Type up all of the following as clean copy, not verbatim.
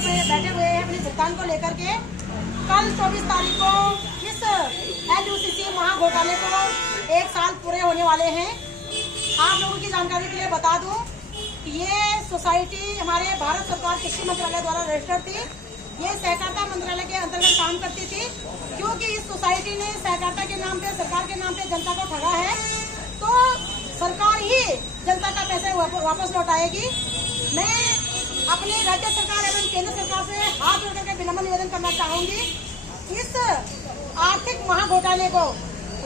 पे बैठे हुए हैं अपने भुगतान को लेकर के। कल 24 तारीख को इस LUCC महाघोटाले को 1 साल पूरे होने वाले हैं। आप लोगों की जानकारी के लिए बता दूं कि ये सोसाइटी हमारे भारत सरकार कृषि मंत्रालय द्वारा रजिस्टर्ड थी। ये सहकारिता मंत्रालय के अंतर्गत काम करती थी। क्योंकि इस सोसाइटी ने सहकारिता के नाम पे, सरकार के नाम पे जनता को ठगा है, तो सरकार ही जनता का पैसे वापस लौटाएगी। मैं अपने राज्य सरकार एवं केंद्र सरकार से हाथ जोड़ करके विनम्र निवेदन करना चाहूंगी, इस आर्थिक महाघोटाले को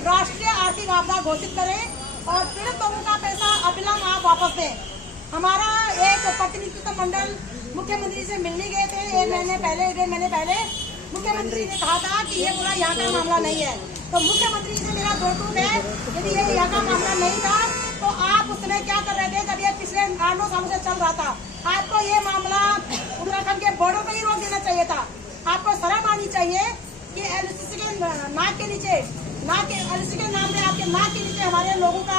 राष्ट्रीय आर्थिक आपदा घोषित करें और पीड़ित लोगों का पैसा अविलंब आप वापस दें। हमारा एक प्रतिनिधित्व मंडल मुख्यमंत्री से मिलने गए थे 1 महीने पहले, 1.5 महीने पहले। मुख्यमंत्री ने कहा था कि ये पूरा यहाँ का मामला नहीं है। तो मुख्यमंत्री से मेरा दो-टूक है, यदि ये यहाँ का मामला नहीं था तो आप उस समय क्या कर रहे थे जब ये पिछले 8-9 सालों से चल रहा था। आपको ये मामला उत्तराखंड के बोर्डों पर ही रोक देना चाहिए था। आपको शर्म आनी चाहिए कि LUCC के नाक के नीचे, LUCC के नाम पे आपके नाक के नीचे हमारे लोगों का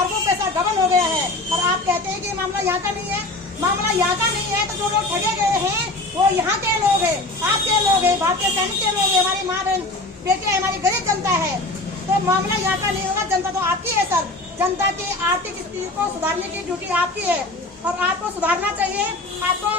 अरबों पैसा गबन हो गया है और आप कहते हैं कि ये मामला यहाँ का नहीं है। मामला यहाँ का नहीं है तो जो लोग ठगे गए हैं वो यहाँ के लोग हैं, आपके लोग हैं, भारतीय सैनिक के लोग हैं, हमारी माँ बहन बेटे, हमारी गरीब जनता है। तो मामला यहाँ का नहीं होगा। जनता तो आपकी है सर, जनता की आर्थिक स्थिति को सुधारने की ड्यूटी आपकी है और आपको सुधारना चाहिए। आपको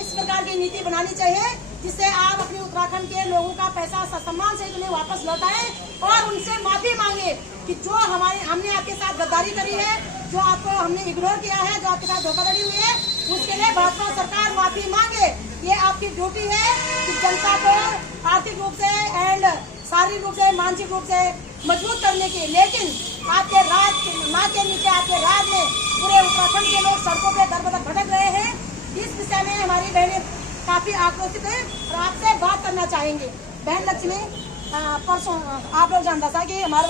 इस प्रकार की नीति बनानी चाहिए जिससे आप अपने उत्तराखंड के लोगों का पैसा सम्मान से उन्हें वापस लौटाएं और उनसे माफी मांगे कि जो हमने आपके साथ गद्दारी करी है, जो आपको हमने इग्नोर किया है, जो आपके साथ धोखाधड़ी हुई है, उसके लिए भाजपा सरकार माफी मांगे। ये आपकी ड्यूटी है कि जनता को आर्थिक रूप से एंड शारीरिक रूप से, मानसिक रूप से मजबूत करने की। लेकिन आपके नाक के नीचे, आपके राज में पूरे उत्तराखंड के लोग सड़कों पे दर-बदर भटक रहे हैं। इस विषय में हमारी बहनें काफी आक्रोशित है और आपसे बात करना चाहेंगे। बहन लक्ष्मी, परसों आप लोग जानता था कि हमारे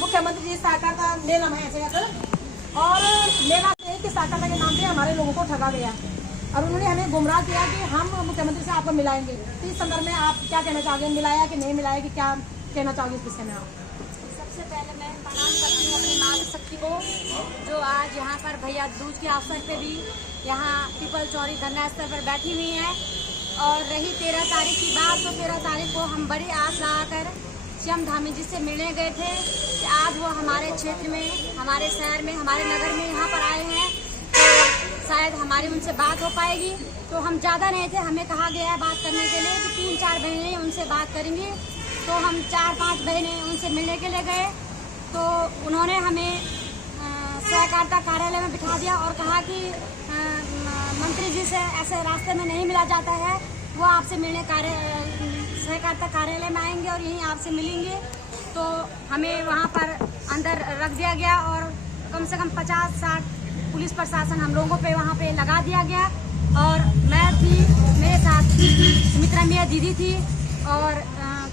मुख्यमंत्री जी सहकारिता मेला में ऐसे और मेला की सहकारिता के नाम पे हमारे लोगों को ठगा गया और उन्होंने हमें गुमराह किया कि हम मुख्यमंत्री से आपको मिलाएंगे। तो इस संदर्भ में आप क्या कहना चाहोगे? मिलाया कि नहीं मिलाया, कि क्या कहना चाहोगे इस विषय में आप? सबसे पहले मैं प्रणाम करती हूँ अपनी मातृशक्ति को, जो आज यहाँ पर भैया दूज के अवसर पे भी यहाँ पीपल चौरी धरना स्थल पर बैठी हुई है। और रही 13 तारीख की बात, तो 13 तारीख को हम बड़ी आस लगाकर CM धामी जी से मिलने गए थे कि आज वो हमारे क्षेत्र में, हमारे शहर में, हमारे नगर में यहाँ पर आए हैं तो शायद हमारी उनसे बात हो पाएगी। तो हम ज़्यादा नहीं थे, हमें कहा गया है बात करने के लिए कि 3-4 बहनें उनसे बात करेंगी। तो हम 4-5 बहनें उनसे मिलने के लिए गए तो उन्होंने हमें सहकारिता कार्यालय में बिठा दिया और कहा कि मंत्री जी से ऐसे रास्ते में नहीं मिला जाता है, वो आपसे मिलने सहकारिता कार्यालय में आएंगे और यहीं आपसे मिलेंगे। तो हमें वहाँ पर अंदर रख दिया गया और कम से कम 50-60 पुलिस प्रशासन हम लोगों पे वहाँ पे लगा दिया गया। और मैं थी, मेरे साथ सुमित्रा मिया दीदी थी और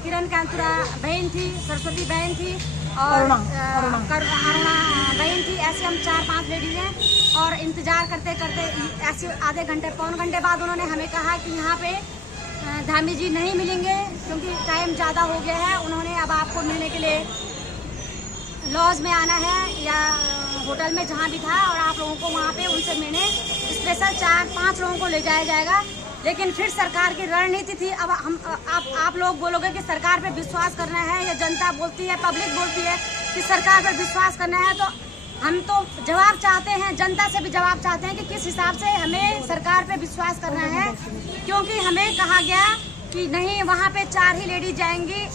किरण कांतुरा बहन थी, सरस्वती बहन थी और अरुणा बहन थी। ऐसे हम 4-5 लेडीज हैं और इंतजार करते करते ऐसे आधे घंटे, पौन घंटे बाद उन्होंने हमें कहा कि यहाँ पे धामी जी नहीं मिलेंगे क्योंकि टाइम ज़्यादा हो गया है। उन्होंने अब आपको मिलने के लिए लॉज में आना है या होटल में जहाँ भी था और आप लोगों को वहाँ पे उनसे मिलने स्पेशल 4-5 लोगों को ले जाया जाएगा। लेकिन फिर सरकार की रणनीति थी, अब हम आप लोग बोलोगे कि सरकार पे विश्वास करना है या जनता बोलती है, पब्लिक बोलती है कि सरकार पर विश्वास करना है, तो हम तो जवाब चाहते हैं, जनता से भी जवाब चाहते हैं कि किस हिसाब से हमें सरकार पे विश्वास करना है। क्योंकि हमें कहा गया कि नहीं, वहाँ पे 4 ही लेडीज जाएंगी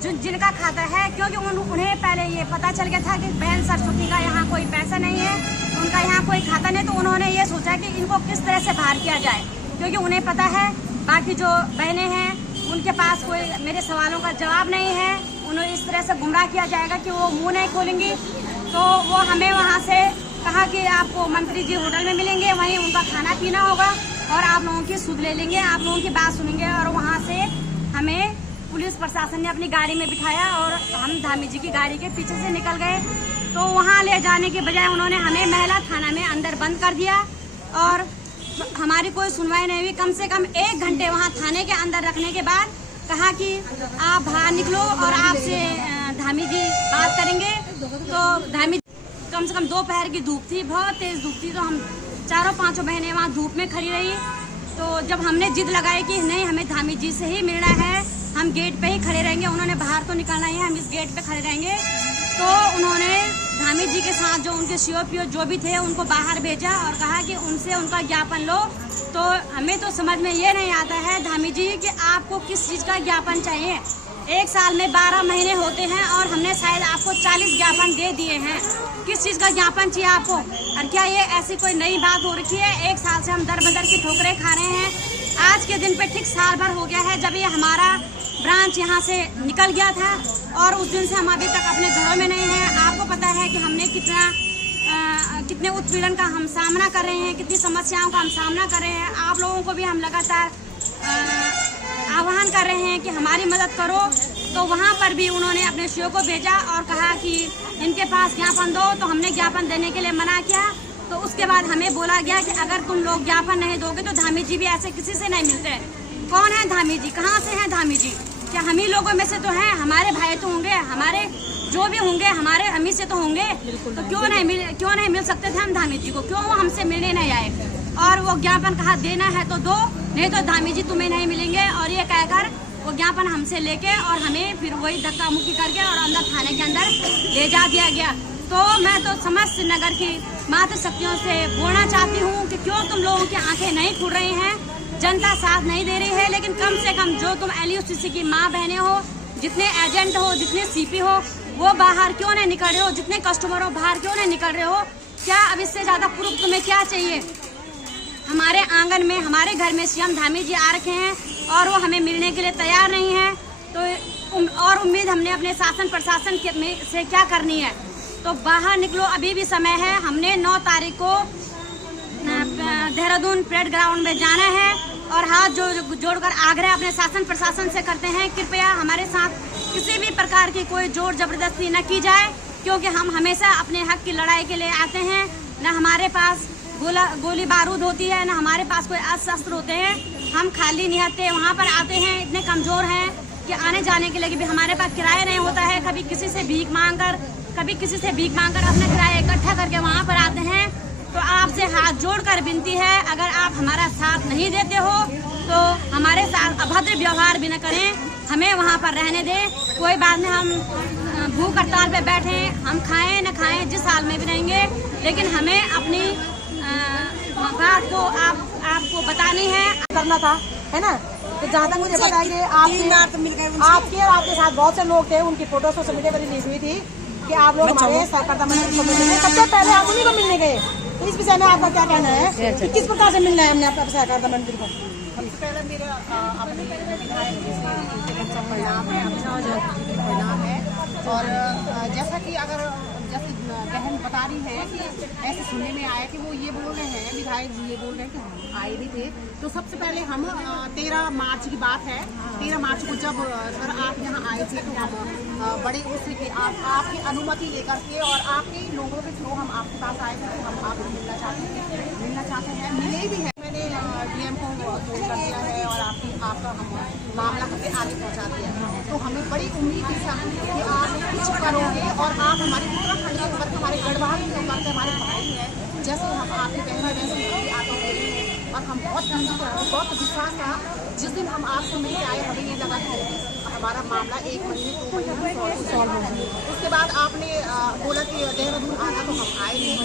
जिनका खाता है, क्योंकि उन्हें पहले ये पता चल गया था कि बहन सरस्वती का यहाँ कोई पैसा नहीं है, उनका यहाँ कोई खाता नहीं। तो उन्होंने ये सोचा कि इनको किस तरह से बाहर किया जाए, क्योंकि उन्हें पता है बाकी जो बहनें हैं उनके पास कोई मेरे सवालों का जवाब नहीं है। उन्हें इस तरह से गुमराह किया जाएगा कि वो मुँह नहीं खोलेंगी। तो वो हमें वहाँ से कहा कि आपको मंत्री जी होटल में मिलेंगे, वहीं उनका खाना पीना होगा और आप लोगों की सुध ले लेंगे, आप लोगों की बात सुनेंगे। और वहाँ से हमें पुलिस प्रशासन ने अपनी गाड़ी में बिठाया और हम धामी जी की गाड़ी के पीछे से निकल गए। तो वहाँ ले जाने के बजाय उन्होंने हमें महिला थाना में अंदर बंद कर दिया और हमारी कोई सुनवाई नहीं हुई। कम से कम 1 घंटे वहाँ थाने के अंदर रखने के बाद कहा कि आप बाहर निकलो और आपसे धामी जी बात करेंगे। तो धामी कम से कम दोपहर की धूप थी, बहुत तेज धूप थी, तो हम 4-5 बहनें वहाँ धूप में खड़ी रही तो जब हमने जिद लगाई कि नहीं हमें धामी जी से ही मिलना है, हम गेट पे ही खड़े रहेंगे, उन्होंने बाहर तो निकलना ही है, हम इस गेट पे खड़े रहेंगे, तो उन्होंने धामी जी के साथ जो उनके सीओपीओ जो भी थे उनको बाहर भेजा और कहा कि उनसे उनका ज्ञापन लो। तो हमें तो समझ में ये नहीं आता है धामी जी कि आपको किस चीज़ का ज्ञापन चाहिए। 1 साल में 12 महीने होते हैं और हमने शायद आपको 40 ज्ञापन दे दिए हैं। किस चीज़ का ज्ञापन चाहिए आपको? और क्या ये ऐसी कोई नई बात हो रखी है? 1 साल से हम दर बदर की ठोकरें खा रहे हैं। आज के दिन पे ठीक साल भर हो गया है जब ये हमारा ब्रांच यहाँ से निकल गया था और उस दिन से हम अभी तक अपने घरों में नहीं हैं। आपको पता है कि हमने कितने उत्पीड़न का हम सामना कर रहे हैं, कितनी समस्याओं का हम सामना कर रहे हैं। आप लोगों को भी हम लगातार आह्वान कर रहे हैं कि हमारी मदद करो। तो वहाँ पर भी उन्होंने अपने सीओ को भेजा और कहा कि इनके पास ज्ञापन दो, तो हमने ज्ञापन देने के लिए मना किया। तो उसके बाद हमें बोला गया कि अगर तुम लोग ज्ञापन नहीं दोगे तो धामी जी भी ऐसे किसी से नहीं मिलते। कौन है धामी जी? कहाँ से हैं धामी जी? क्या हम ही लोगों में से तो हैं? हमारे भाई तो होंगे, हमारे जो भी होंगे हमारे हम ही से तो होंगे। तो क्यों नहीं मिल सकते थे हम धामी जी को? क्यों वो हमसे मिलने नहीं आए? और वो ज्ञापन कहा देना है तो दो, नहीं तो धामी जी तुम्हें नहीं मिलेंगे। और ये कहकर वो ज्ञापन हमसे लेके और हमें फिर वही धक्का मुक्की करके और अंदर थाने के अंदर ले जा दिया गया। तो मैं तो समस्त नगर की मातृशक्तियों से बोलना चाहती हूँ कि क्यों तुम लोगों की आंखें नहीं खुल रही हैं? जनता साथ नहीं दे रही है, लेकिन कम से कम जो तुम LUCC की माँ बहनें हो, जितने एजेंट हो, जितने CP हो, वो बाहर क्यों नहीं निकल रहे हो? जितने कस्टमर हो बाहर क्यों नहीं निकल रहे हो? क्या अब इससे ज़्यादा प्रूफ तुम्हें क्या चाहिए? हमारे आंगन में, हमारे घर में CM धामी जी आ रखे हैं और वो हमें मिलने के लिए तैयार नहीं है। तो और उम्मीद हमने अपने शासन प्रशासन से क्या करनी है? तो बाहर निकलो, अभी भी समय है। हमने 9 तारीख को देहरादून परेड ग्राउंड में जाना है और हाथ जोड़कर आग्रह अपने शासन प्रशासन से करते हैं, कृपया हमारे साथ किसी भी प्रकार की कोई जोर जबरदस्ती न की जाए, क्योंकि हम हमेशा अपने हक की लड़ाई के लिए आते हैं। न हमारे पास गोली बारूद होती है, न हमारे पास कोई अस्त्र शस्त्र होते हैं। हम खाली निहत्ते वहाँ पर आते हैं, इतने कमज़ोर हैं कि आने जाने के लिए भी हमारे पास किराया नहीं होता है। कभी किसी से भीख मांगकर अपना किराया इकट्ठा करके वहाँ पर आते हैं। तो आपसे हाथ जोड़कर विनती है, अगर आप हमारा साथ नहीं देते हो तो हमारे साथ अभद्र व्यवहार भी न करें, हमें वहाँ पर रहने दें। कोई बात नहीं, हम भूख हड़ताल पे बैठे, हम खाएं न खाएं, जिस हाल में भी रहेंगे, लेकिन हमें अपनी बात को आपको बतानी है, करना था, है ना। तो जहाँ तक मुझे पता है कि आपके और आपके साथ बहुत से लोग थे, उनकी फोटो सोशल मीडिया पर रिलीज हुई थी कि आप लोग हमारे सहकारिता मंत्री को मिलने गए। सबसे पहले आप उन्हीं को मिलने गए। तो इस विषय में आपका क्या कहना है कि किस प्रकार से मिलना है हमने आपका सहकारिता मंत्री को? सबसे पहले मेरे अपने परिणाम है। और जैसा कि जैसे बहन बता रही है कि ऐसे सुनने में आया कि वो ये बोल रहे हैं, विधायक जी ये बोल रहे हैं कि हम आए भी थे। तो सबसे पहले हम 13 मार्च की बात है, 13 मार्च को जब सर आप यहाँ आए थे तो हम बड़े उससे कि आपकी अनुमति लेकर के और आपके लोगों के थ्रू हम आपके पास आए थे। हम आपको मिलना चाहते हैं, मिले भी हैं। मैंने DM को फोन कर दिया है और आपका हम मामला हमें आगे पहुँचा दिया है। तो हमें बड़ी उम्मीद है कि आप कुछ करोगे और आप हमारे उत्तराखंड के ऊपर, हमारे गढ़वाल के ऊपर हमारे भाई हैं, जैसे हम आपकी बहन है वैसे ही आप मेरे हैं। और हम बहुत विश्वास था जिस दिन हम आपसे मिलने आए, हमें ये लगा कि हमारा मामला 1 महीने 2 महीने सॉल्व हो जाए। उसके बाद आपने बोला कि देहरादून आना, तो हम आए हैं,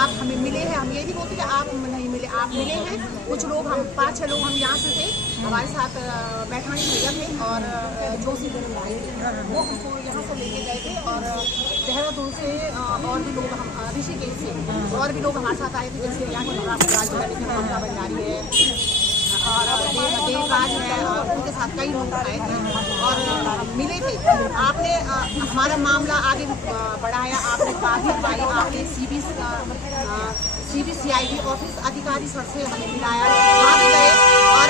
आप हमें मिले हैं। हम ये नहीं बोलते कि आप नहीं मिले, आप मिले हैं। कुछ लोग, हम 5-6 लोग हम यहाँ से थे, हमारे साथ बैठानी भैया थे और जोशी भाई थे, वो हमको यहाँ से लेके गए थे। और देहरादून से और भी लोग, हम ऋषिकेश से और भी लोग हमारे साथ आए थे, जैसे यहाँ के ममता भंडारी है और देवराज है, और उनके साथ कई लोग आए थे और मिले थे। आपने हमारा मामला आगे बढ़ाया, आपने बाधित पाई, आपने CBCID ऑफिस अधिकारी सर से हमें मिलाया, वहाँ भी गए और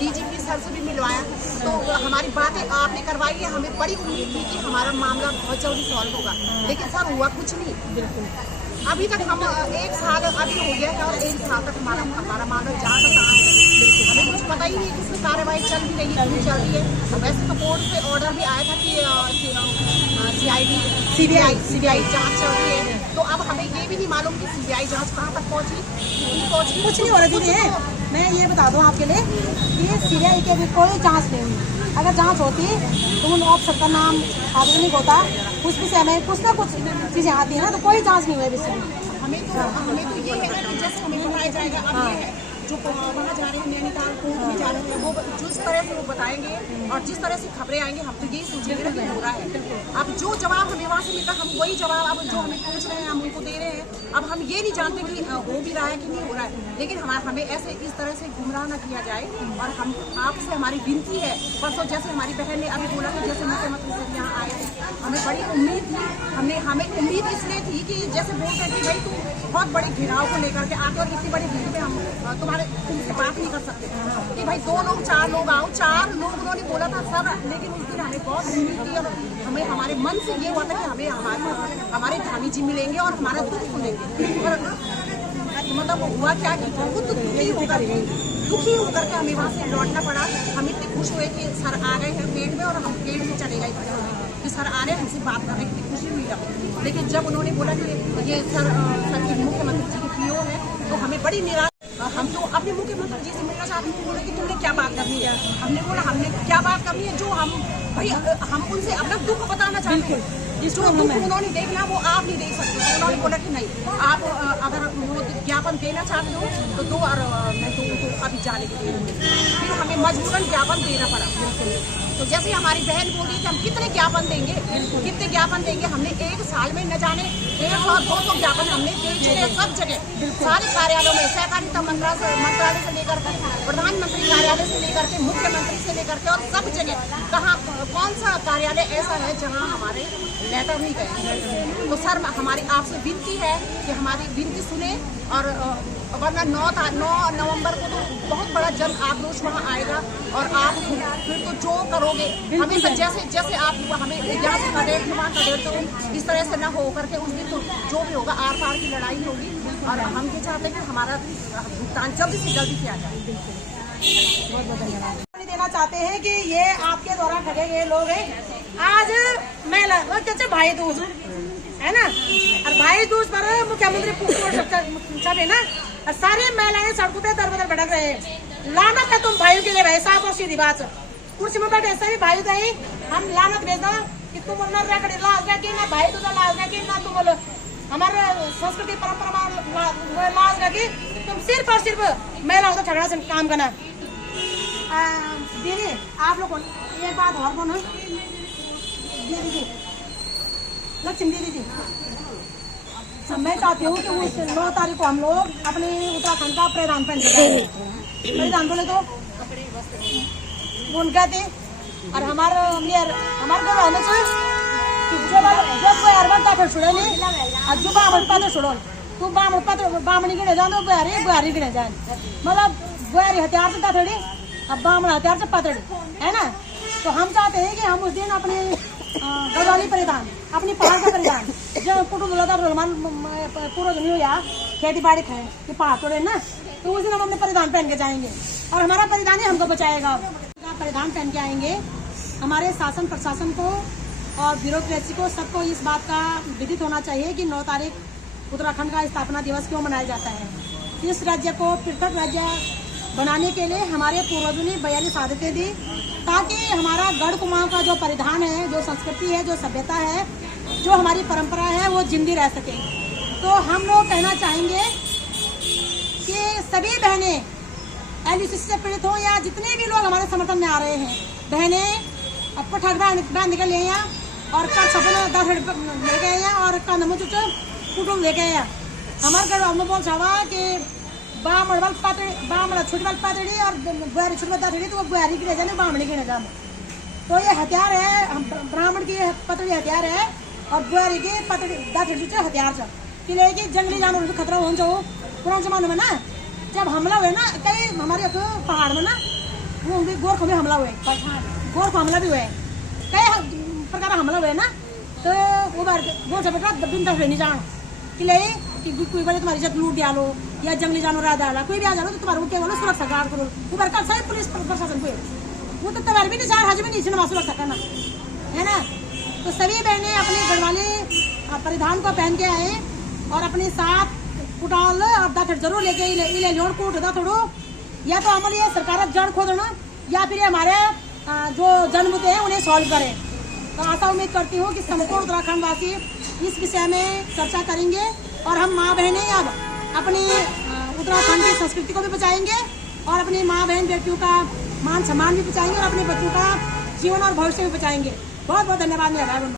DGP सर से भी मिलवाया। तो हमारी बातें आपने करवाई है। हमें बड़ी उम्मीद थी कि हमारा मामला बहुत जल्दी सॉल्व होगा, लेकिन सर हुआ कुछ नहीं। बिल्कुल अभी तक हम 1 साल अभी हो गया है और 1 साल तक हमारा मामला जहाँ तक कहाँ है, बिल्कुल हमें कुछ पता ही नहीं कि इसमें कार्रवाई चल भी रही है, क्यों चल रही है। वैसे तो कोर्ट से ऑर्डर भी आया था कि CBI जाँच चल रही है। तो अब हमें ये भी नहीं मालूम कि CBI जाँच कहाँ तक पहुँची, कुछ नहीं हो रहा है। मैं ये बता दूं आपके लिए कि सीरिया की अभी कोई जांच नहीं हुई। अगर जांच होती तो उन ऑफिसर का नाम आगे नहीं होता, उस विषय में कुछ ना कुछ चीज़ें आती है ना, तो कोई जांच नहीं हुई विषय में। हमें तो ये है ना कि जैसे हमें बताया जाएगा, अब ये है जो वहाँ जा रहे हैं नैनीताल कोर्ट में जा रहे हैं, वो जिस तरह से वो बताएंगे और जिस तरह से खबरें आएंगे, हम तो यही सोचेंगे कि हो रहा है। अब जो जवाब हमें वहाँ से मिलता, हम वही जवाब अब जो हमें पूछ रहे हैं हम उनको दे रहे हैं। अब हम ये नहीं जानते कि हो भी रहा है कि नहीं हो रहा है, लेकिन हमें ऐसे इस तरह से गुमराह न किया जाए। और हम आपसे हमारी विनती है, परसों जैसे हमारी बहन ने अभी बोला कि जैसे मुख्यमंत्री जब यहाँ आए थे, हमें बड़ी उम्मीद थी, हमें उम्मीद इसलिए थी कि जैसे बोल रहे कि भाई तुम बहुत बड़े घिराव को लेकर के आके और इतनी बड़ी भीड़ में हम तुमसे बात नहीं कर सकते कि भाई 2 लोग 4 लोग आओ। 4 लोग उन्होंने बोला था सर, लेकिन उस दिन हमें बहुत उम्मीद थी और हमें हमारे मन से ये हुआ था कि हमें हमारे धामी जी मिलेंगे और हमारा दुख सुनेंगे। पर मतलब हुआ क्या कि बहुत दुखी होकर के हमें वहाँ से लौटना पड़ा। हम इतने खुश हुए कि सर आ गए हैं पेड़ में और हम पेड़ में चले गए कि सर आ रहे हैं, हमसे बात कर रहे हैं, इतनी खुशी हुई है। लेकिन जब उन्होंने बोला कि ये सर के मुख्यमंत्री जी के पीओ है, तो हमें बड़ी निराश। हम तो अपने मुख्यमंत्री जी से मिलना चाहते हैं। बोले कि तुमने क्या बात करनी है? हमने बोला हमने क्या बात करनी है, जो हम उनसे अपना दुख बताना चाहते हैं। जो दुख उन्होंने देखना वो आप नहीं देख सकते। उन्होंने बोला कि नहीं, आप अगर वो ज्ञापन देना चाहते हो तो दो, और मैं तो उनको अभी जाने के लिए फिर हमें मजबूरन ज्ञापन देना पड़ा। तो जैसे हमारी बहन बोल रही थी हम कितने ज्ञापन देंगे, कितने ज्ञापन देंगे। हमने 1 साल में न जाने 150-200 ज्ञापन हमने दे चुके सब जगह, सारे कार्यालयों में, सहकारिता मंत्रालय से लेकर के, प्रधानमंत्री कार्यालय से लेकर के, मुख्यमंत्री से लेकर के, और सब जगह। कहाँ कौन सा कार्यालय ऐसा है जहाँ हमारे लेटर नहीं गए? तो सर हमारी आपसे विनती है कि हमारी विनती सुने। और वरना 9 नवंबर को तो बहुत बड़ा जन आक्रोश वहाँ आएगा और आप फिर तो जो करोगे हमें जैसे आप हमें यहाँ से खदेड़ते वहाँ खदेड़ते हो, इस तरह से ना हो करके उस दिन तो जो भी होगा आर पार की लड़ाई होगी। और हम ये चाहते हैं कि हमारा भुगतान जल्दी से जल्दी किया जाए। बहुत बहुत धन्यवाद। देना चाहते हैं कि ये आपके द्वारा ठगे गए लोग हैं। आज महिला कैसे भाई दूज है ना, और भाई दूज पर मुख्यमंत्री सब है ना, और सारी महिलाएं सड़कों पे दर बदर भटक रहे हैं। लानत है तुम भाइयों के लिए भाई साहब, और सीधी बात कुर्सी में बैठे सभी भाई नहीं, हम लानत भेजना कि तुम न रखड़ी लाज रखी, ना भाई दूजा लाज रखी, ना तुम हमारे संस्कृति परंपरा लाज रखी। तुम सिर्फ और सिर्फ महिलाओं से झगड़ा से काम करना। दीदी आप लोग एक बात और बोलो, दीदी लक्ष्मी दीदी, मैं चाहती हूँ कि उस 9 तारीख को हम लोग अपने उत्तराखंड का परिधान पहन के परिधान बोले तो उनका थे। और हमारे गाँव में जो बामणी गिने जाओ बुआरी गिने जाए, मतलब बुआरी हथियार से पथड़ी, अब बामण हथियार से पथड़ी है ना। तो हम चाहते हैं कि हम उस दिन अपने गढ़वाली परिधान, अपनी पहाड़ का परिधान, जो कुटुंब पूरा जमी हो या खेती बाड़ी खाए कि पहाड़ तोड़े ना, तो उस दिन हम अपने परिधान पहन के जाएंगे और हमारा परिधान ही हमको बचाएगा। परिधान पहन के आएंगे। हमारे शासन प्रशासन को और ब्यूरोक्रेसी को सबको इस बात का विदित होना चाहिए कि 9 तारीख उत्तराखंड का स्थापना दिवस क्यों मनाया जाता है। इस राज्य को पृथक राज्य बनाने के लिए हमारे पूर्वजों ने 42 आदतें दी, ताकि हमारा गढ़ कुमाऊं का जो परिधान है, जो संस्कृति है, जो सभ्यता है, जो हमारी परंपरा है, वो जिंदी रह सके। तो हम लोग कहना चाहेंगे कि सभी बहनें LUCC से पीड़ित हो या जितने भी लोग हमारे समर्थन में आ रहे हैं, बहनें अब ठगड़ा निकल गए हैं और कल सपने 10 ले गए हैं और कल नमो कुटुंब ले गए हैं। हमारे घर हम बोल चावा कि बामण छोटी वाली पातड़ी और बुआरी छोटी पातड़ी, तो वो बुआरी की जाने बामणी की जाने। तो ये हथियार है, ब्राह्मण की पतड़ी हथियार है और बुआरी की पतड़ी दातड़ी हथियार से कि लेकिन जंगली जानवर को खतरा हो जाओ। पुराने जमाने में ना जब हमला हुए ना कई हमारे पहाड़ में ना वो गोरखों में हमला हुए, गोरखों हमला भी हुए, कई प्रकार हमला हुए ना, तो वो गोर से बेटा बिन तक नहीं जाना कि ले कि कोई वजह तुम्हारी इज्जत लूट डालो या जंगली जानवर आ डाला, कोई भी आ जाओ तो तुम्हारा क्या बोलो सुरक्षा गार्ड करो। ऊपर का सारी पुलिस प्रशासन को वो तो तुम्हारे भी नहीं चार हज भी नहीं सुना सुरक्षा करना है ना। तो सभी बहनें अपने गढ़वाली परिधान को पहन के आए और अपने साथ कुटाल और दाथड़ जरूर लेके इले लोड कूट दा थोड़ो या तो हमारे ये सरकार जड़ खोदना या फिर हमारे जो जन्मते हैं उन्हें सॉल्व करें। तो आशा उम्मीद करती हूँ कि संपूर्ण उत्तराखंड वासी इस विषय में चर्चा करेंगे और हम माँ बहनें अब अपनी उत्तराखंड की संस्कृति को भी बचाएंगे और अपनी माँ बहन बेटियों का मान सम्मान भी बचाएंगे और अपने बच्चों का जीवन और भविष्य भी बचाएंगे। बहुत बहुत धन्यवाद मेरा भाई।